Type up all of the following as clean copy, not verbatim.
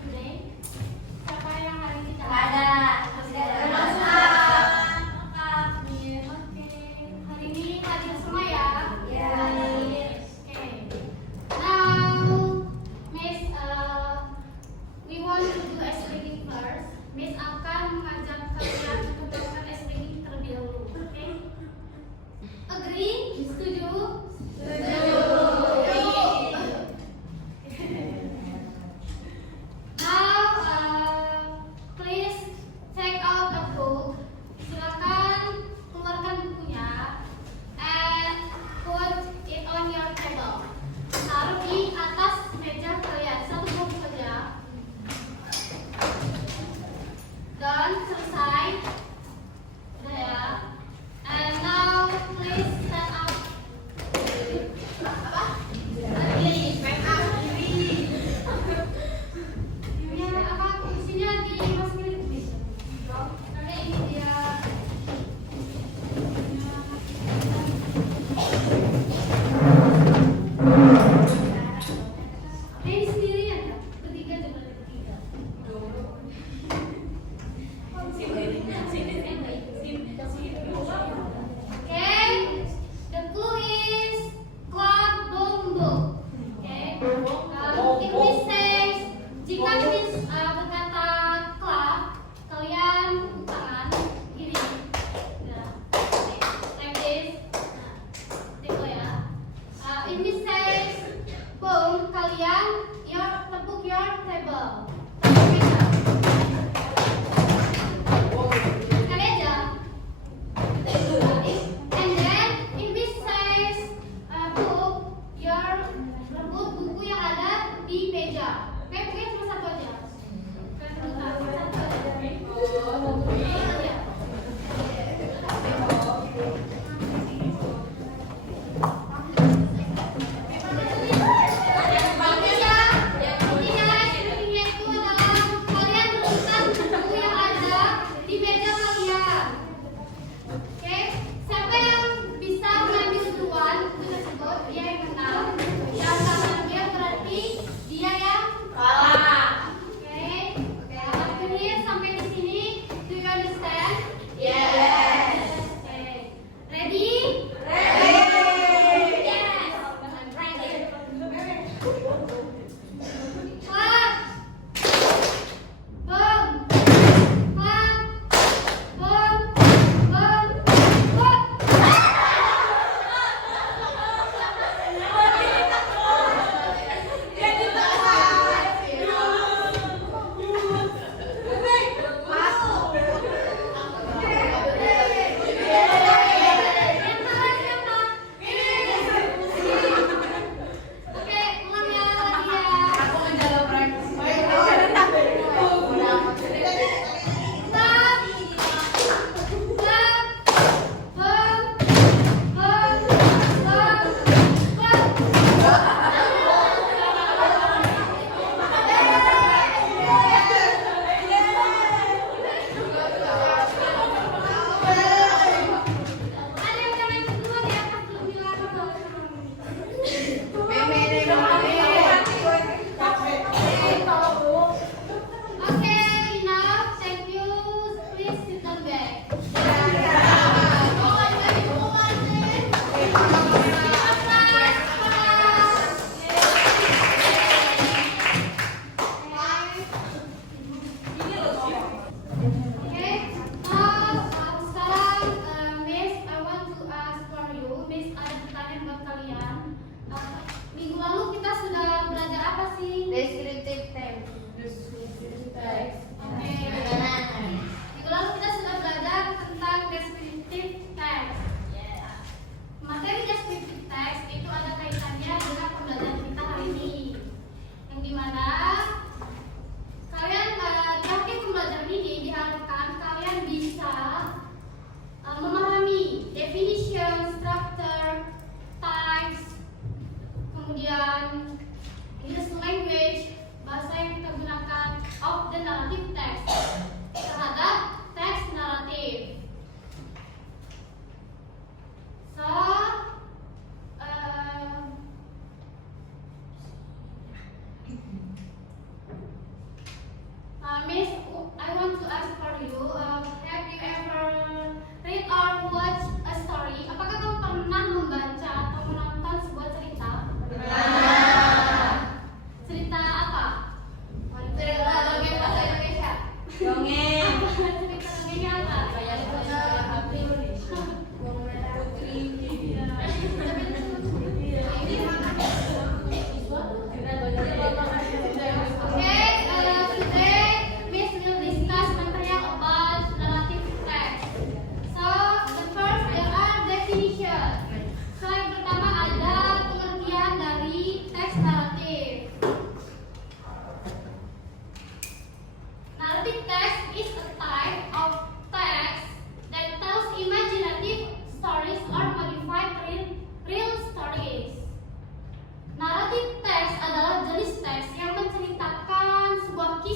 today? Siapa yang hari ini tidak Ada. Oke. Hari ini hadir semua ya? Ya. Oke. Now, Miss, we want to do ice breaking first. Miss akan mengajak kalian untuk melakukan ice breaking terlebih dahulu. Oke? Agree? Setuju? Setuju. Now,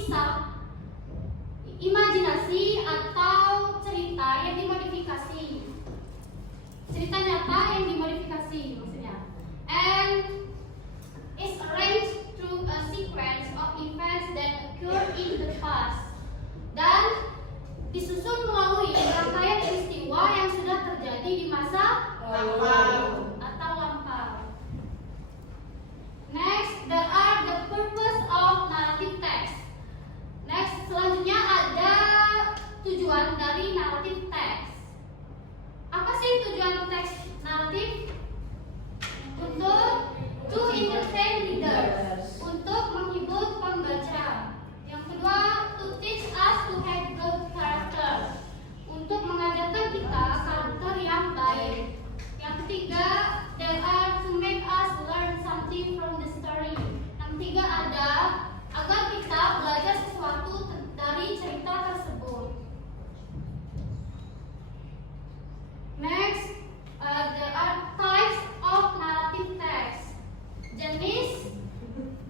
bisa imajinasi atau cerita yang dimodifikasi, cerita nyata yang dimodifikasi maksudnya, and is arranged through a sequence of events that occurred in the past, dan disusun melalui rangkaian peristiwa yang sudah terjadi di masa lampau atau lampau. Next, there are the purpose of narrative text. Next, selanjutnya ada tujuan dari narrative text. Apa sih tujuan teks naratif? Untuk to entertain readers, untuk menghibur pembaca. Yang kedua, to teach us to have good character, untuk mengajarkan kita karakter yang baik. Yang ketiga, there are to make us learn something from the story. Yang ketiga ada agar kita belajar sesuatu dari cerita tersebut. Next, there are types of narrative text. Jenis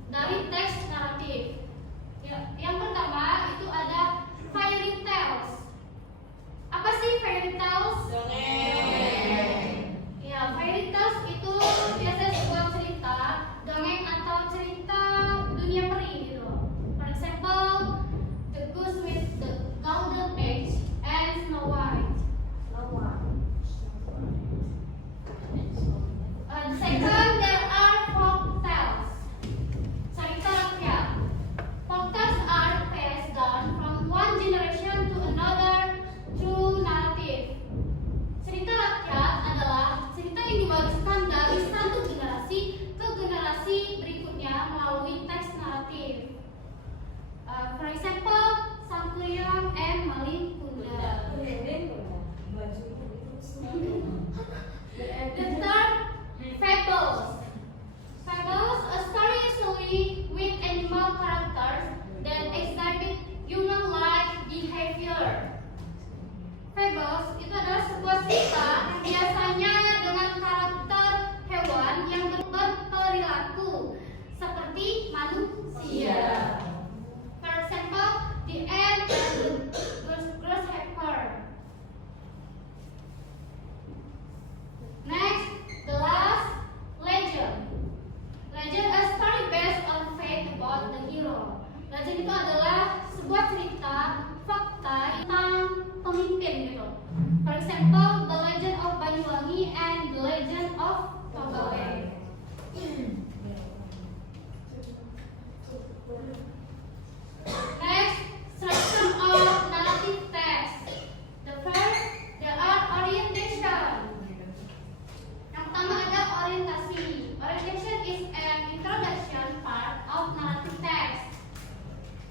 dari teks naratif. Yang pertama itu ada fairy tales. Apa sih fairy tales? Dongeng. Ya, fairy tales itu biasanya sebuah cerita, dongeng atau cerita dunia peri gitu. For example, The Goose with the Golden Age and Snow White. Second, there are folk tales. Cerita rakyat. Folk tales are passed down from one generation to another through narrative. Cerita rakyat adalah cerita yang diwariskan dari satu generasi ke generasi berikutnya melalui teks naratif. For example, Sangkuriang and Malin Kundang. The third, fables. Fables, a story usually with animal characters that exhibit human-like behavior. Fables itu adalah sebuah cerita yang biasanya dengan karakter hewan yang berperilaku seperti manusia. For example, the ant and the grasshopper. Next, the last, legend. Legend, a story based on fact about the hero. Legend itu adalah sebuah cerita fakta tentang pemimpin gitu. For example, the legend of Banyuwangi and the legend of Togawek. Next, structure of narrative text. The first, there are orientation. Yang pertama ada orientasi. Orientation is an introduction part of narrative text.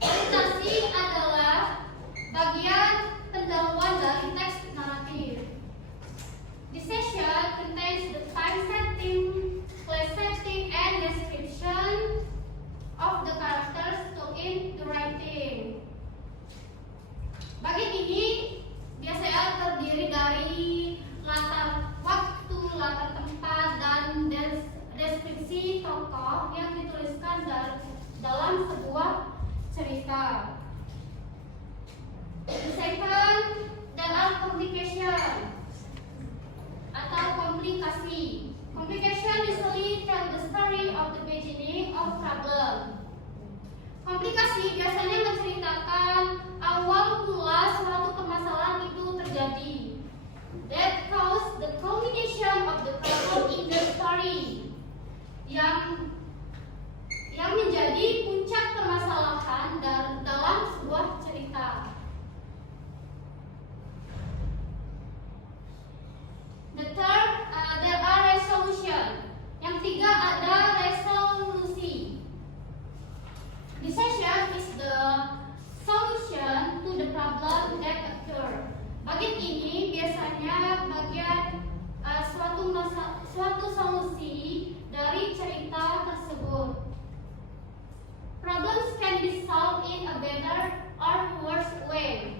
Orientasi adalah bagian pendahuluan dari teks naratif. This section contains the time setting, place setting, and description of the characters to in the writing. Bagian ini biasanya terdiri dari latar waktu, latar tempat, dan deskripsi tokoh yang dituliskan dalam sebuah cerita. The second, there are complication atau komplikasi. Complication usually tell the story of the beginning of problem. Komplikasi biasanya menceritakan awal mula suatu permasalahan itu terjadi. That cause the culmination of the problem in the story. Yang menjadi puncak permasalahan dalam sebuah cerita. The third, there are resolution. Yang tiga ada resolusi. This section is the solution to the problem that occur. Bagian ini biasanya bagian suatu solusi dari cerita tersebut. Problems can be solved in a better or worse way.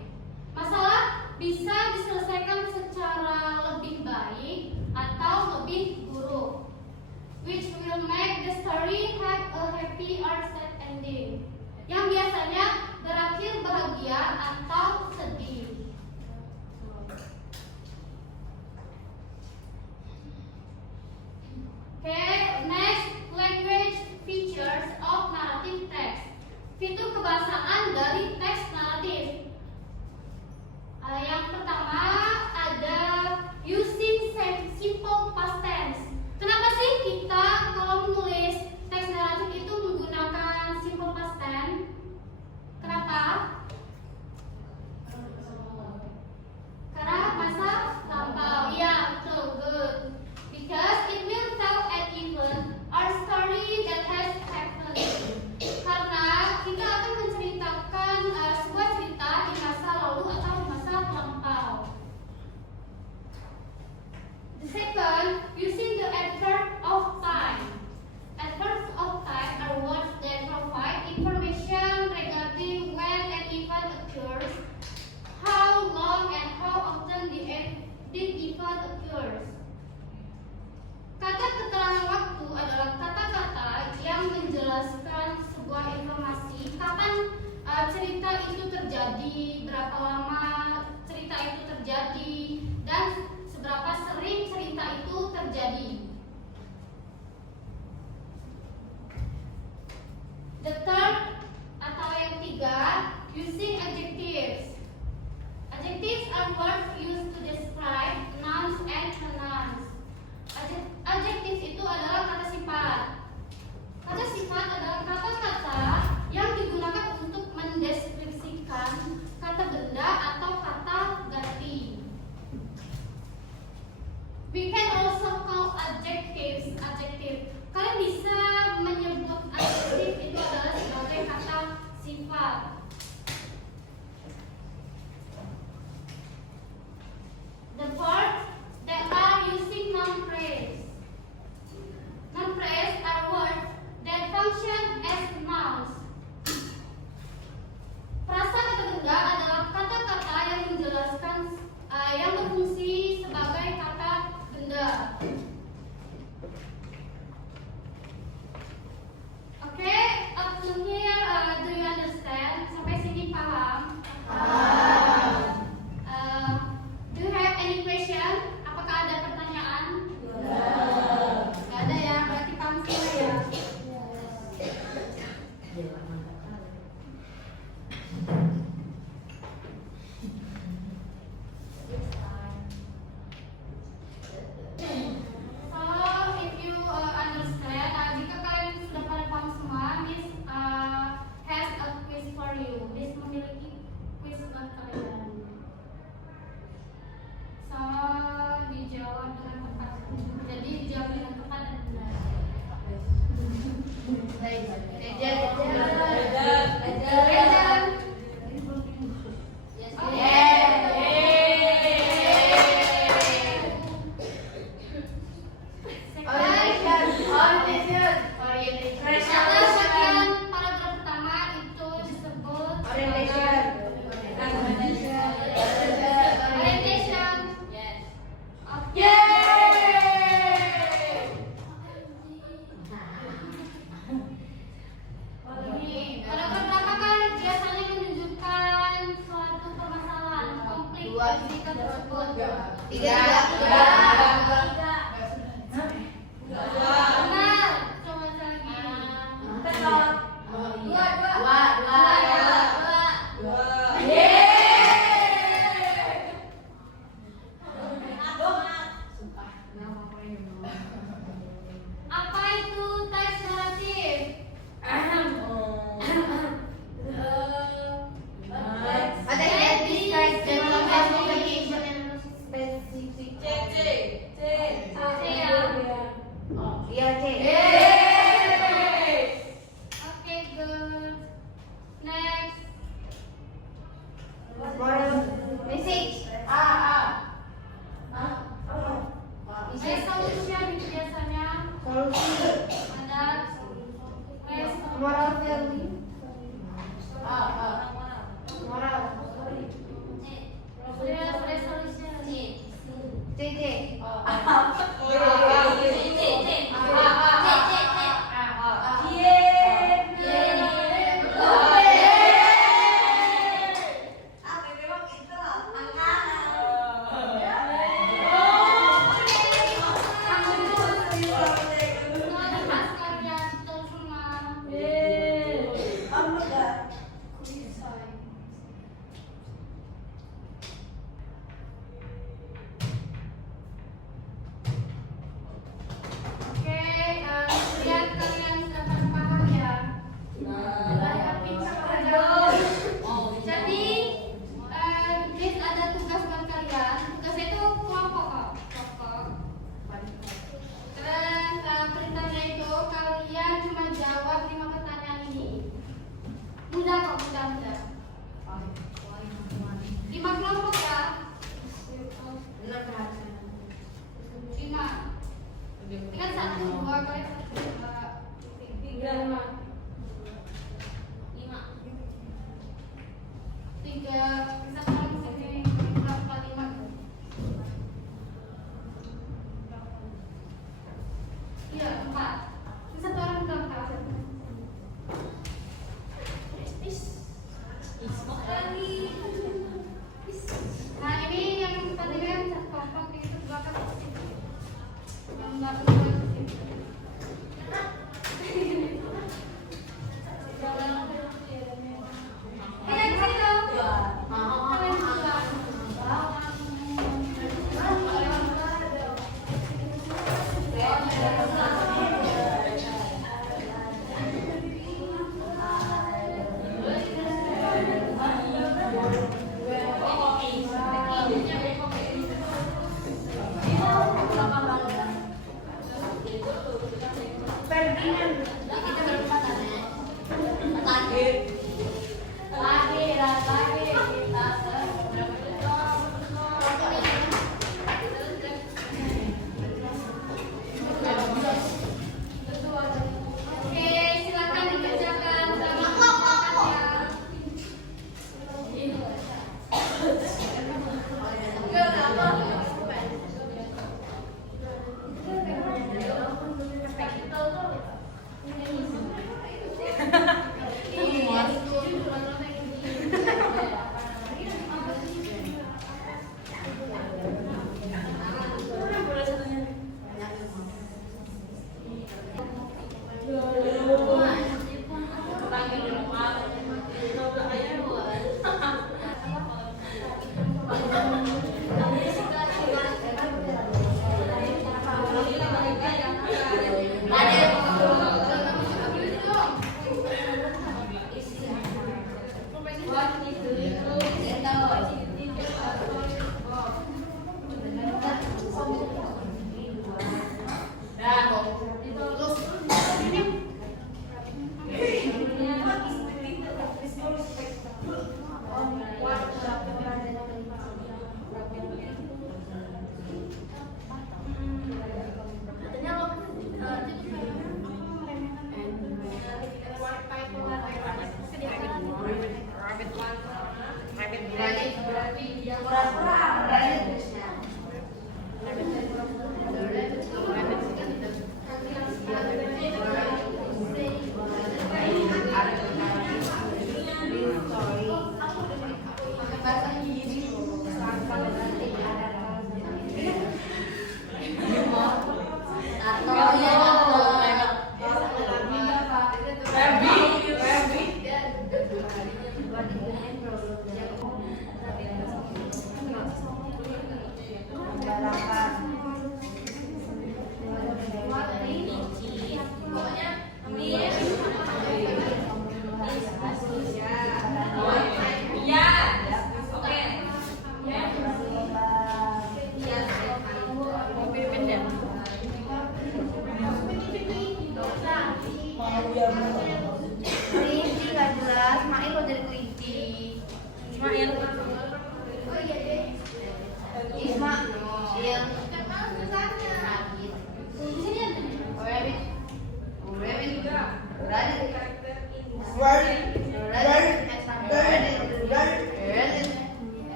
Masalah bisa diselesaikan secara lebih baik atau lebih buruk, which will make the story have a happy or sad ending. Yang biasanya kebahasaan dari teks naratif. Yang pertama ada using simple past tense. Kenapa sih kita kalau menulis teks naratif itu menggunakan simple past tense? Kenapa? Karena masa lampau. Ya, betul, good. Because it will tell an event or story that has happened. Karena kita akan menceritakan sebuah cerita di masa lalu atau di masa lampau. The second, using the adverb of time. Adverbs of time are words that provide information regarding when an event occurs, how long and how often the event occurs. Kata keterangan waktu adalah kata-kata yang menjelaskan sebuah informasi, kapan cerita itu terjadi, berapa lama cerita itu terjadi, dan seberapa sering cerita itu terjadi. The third atau yang ketiga, using adjectives. Adjectives are words used to describe nouns and pronouns. Adjectives itu adalah kata sifat. Kata sifat adalah kata-kata yang digunakan untuk mendeskripsikan kata benda atau kata ganti. We can also call adjectives adjective. Kalian bisa menyebut adjective itu adalah sebagai kata sifat. The fourth, that are using noun phrase. Noun phrase are words that function as nouns. Frasa kata benda adalah kata-kata yang menjelaskan yang berfungsi sebagai kata benda. Oke, up to here, do you understand? Sampai sini paham? Do you have any question? Apakah ada pertanyaan? Nggak ada ya, berarti paham semua ya. So, if you understand, jika kalian sudah pada paham semua, Miss has a quiz for you. Miss memiliki quiz buat kalian. So, dijawab dengan tepat. Jadi dijawab dengan tepat dan benar. Specific. aja. 5 kelompok ya. 5. Ini kan 1, 2 kali 1, 2, 3, 5. 3, satu lagi sini berapa 5? Iya 4. Ini satu orang berangkat. Nah ini yang tadi kan satu kelompok itu berangkat ke sini. Yang baru ke sini. Kalian sini dong.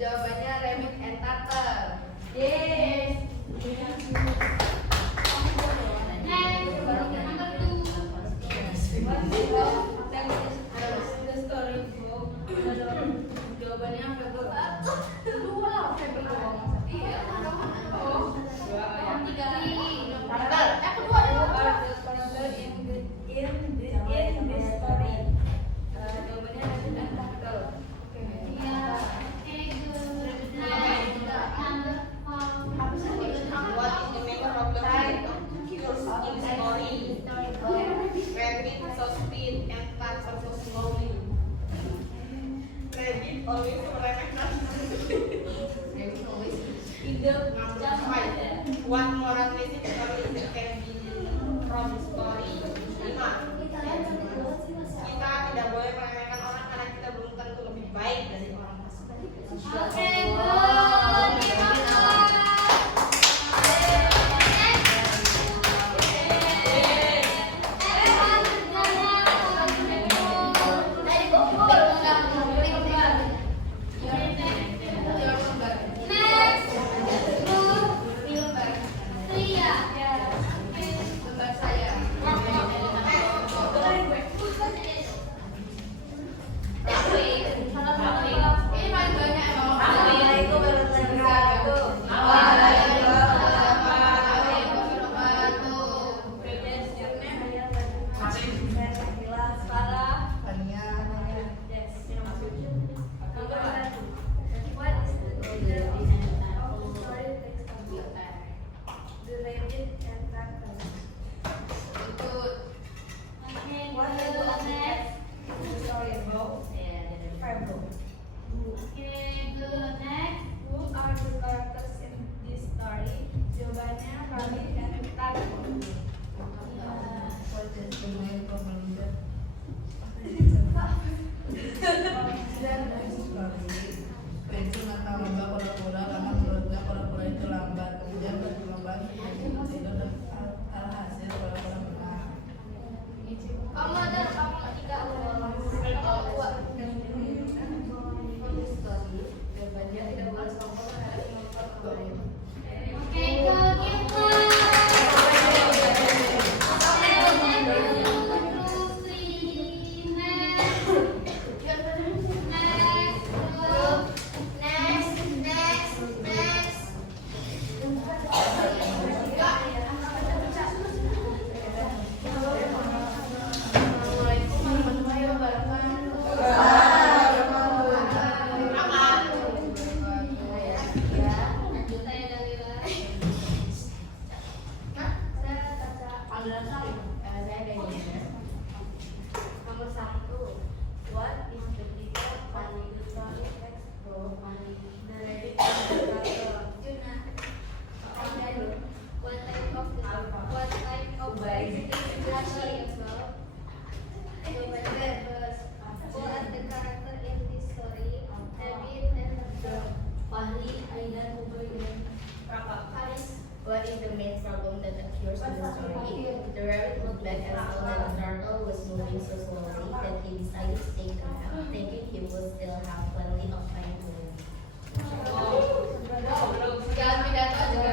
Jawabannya rabbit and turtle. Yes. Next, number 2. The storybook. Jawabannya apa tuh? Dua lah, fable doang. Iya. Oh. Yang 3. Kedua dulu. The character in this story. Jawabannya rabbit and turtle. Oke. Ya. Oke, good. Next, number 4. What is the main problem with killers in the story? Rabbit so speed and turtle so slowly. Rabbit always meremehkan. Ide Number 5. What moral message can be from the story? 5. Kita tidak boleh meremehkan orang karena kita belum tentu lebih baik dari orang tersebut. Oke, good. Give up. Pensiun atau lomba kura-kura karena menurutnya kura-kura itu lambat. Kemudian berlomba tidur dan alhasil kura-kura menang. kamu ada kamu tiga jawabannya tidak boleh sombong harus memperbaiki. Oke, good. Give up. Nomor 1. What is the biggest funny story textbook on the rabbit and the turtle? Juna. What type of story as well? Who are the character in this story? Rabbit and turtle. Fahli, Aidan, Ubaidin. Haris. What is the main problem that occurs in the story? The rabbit looked back and saw that the turtle was moving so slowly that he decided to take a nap, thinking he would still have plenty of time to live. Jangan pidato juga.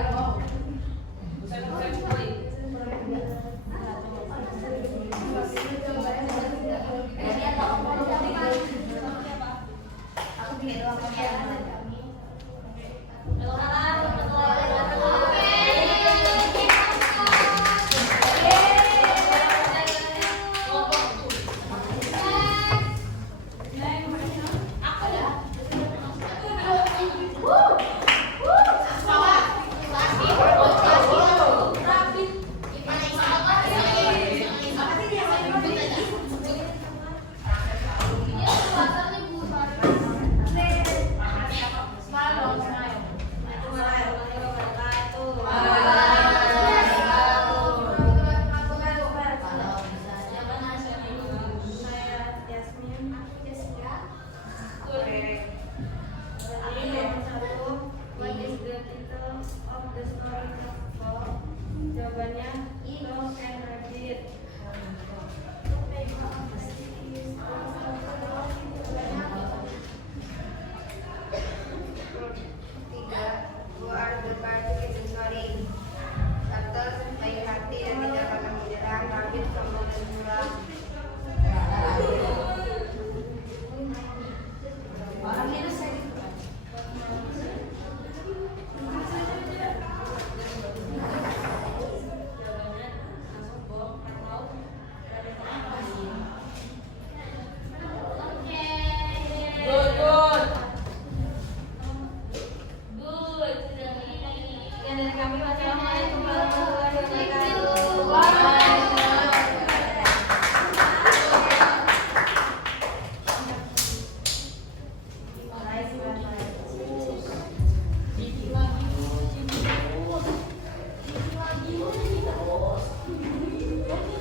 kami. Wassalamualaikum warahmatullahi Thank wabarakatuh.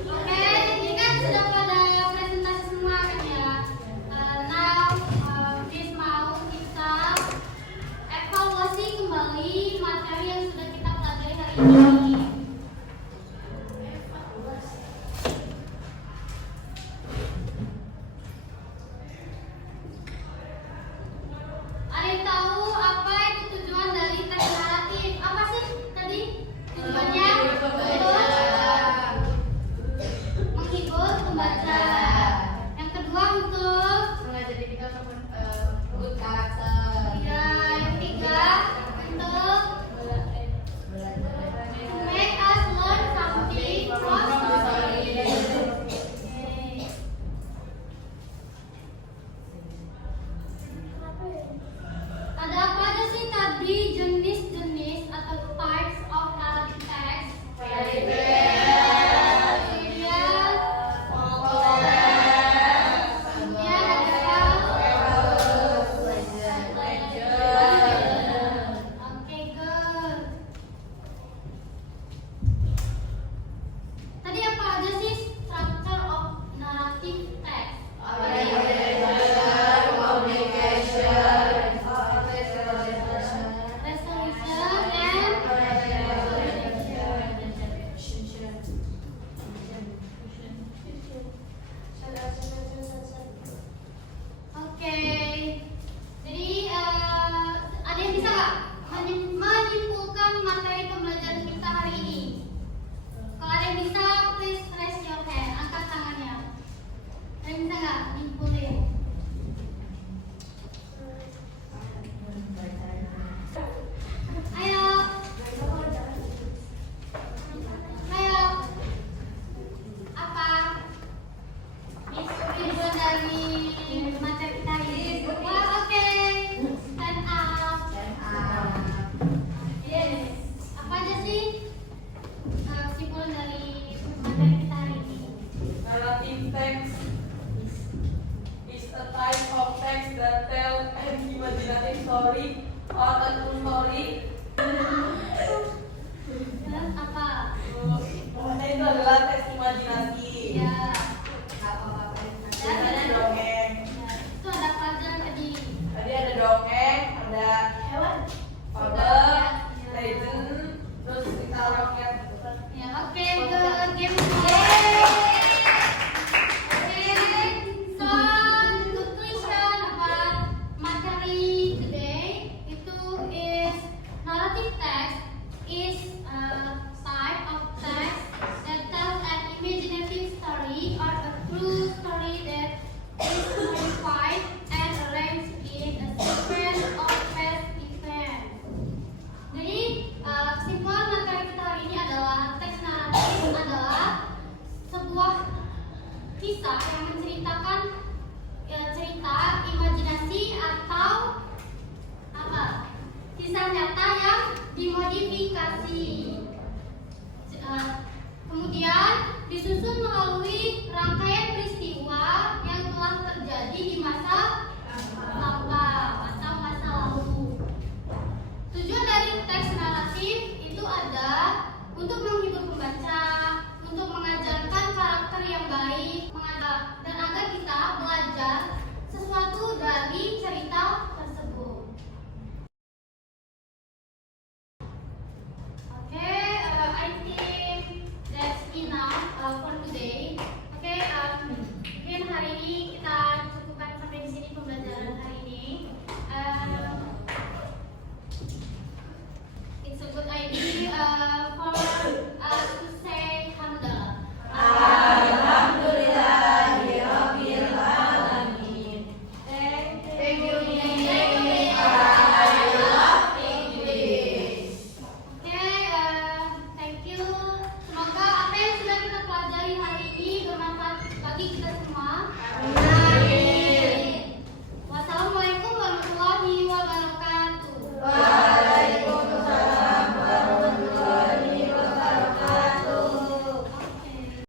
Oke, ini kan sudah pada presentasi semua kan ya. Now, Miss mau kita evaluasi kembali materi yang sudah kita pelajari hari ini. Ada yang tahu apa itu tujuan dari teks naratif? Apa sih tadi tujuannya? Menghibur pembaca. Yang kedua untuk Mengajari kita untuk karakter. ya, yang ketiga untuk make us learn something from the story. Ada apa aja sih tadi jenis-jenis atau types of narrative text? Oke, good. Tadi apa aja sih structure of narrative text? Resolution and oke. Jadi ada yang bisa nggak menyimpulkan materi pembelajaran kita hari ini? Kalau ada yang bisa, please raise your hand, angkat tangannya. Ada yang bisa nggak nyimpulin? Ayo. Ayo. Apa? Tujuan dari materi kita ini. Wah, oke. Stand up. Yes. Apa aja sih kesimpulan dari materi kita hari ini? Narrative text is a type of text that tells an imaginative story or a true story. Terus apa? Itu adalah teks imajinasi. Ya. Dan ada dongeng. Itu ada apa aja tadi? Tadi ada dongeng, ada fabel, legend, terus kita roket. Ya, oke, good. Game is okay, so the conclusion about materi today itu is narrative text is a type of text that tells an imaginative story or a true story that is modified and arranged in a sequence of past events. Jadi kesimpulan materi kita hari ini adalah teks naratif adalah sebuah kisah yang menceritakan cerita imajinasi atau apa? Kisah nyata yang dimodifikasi. Kemudian disusun melalui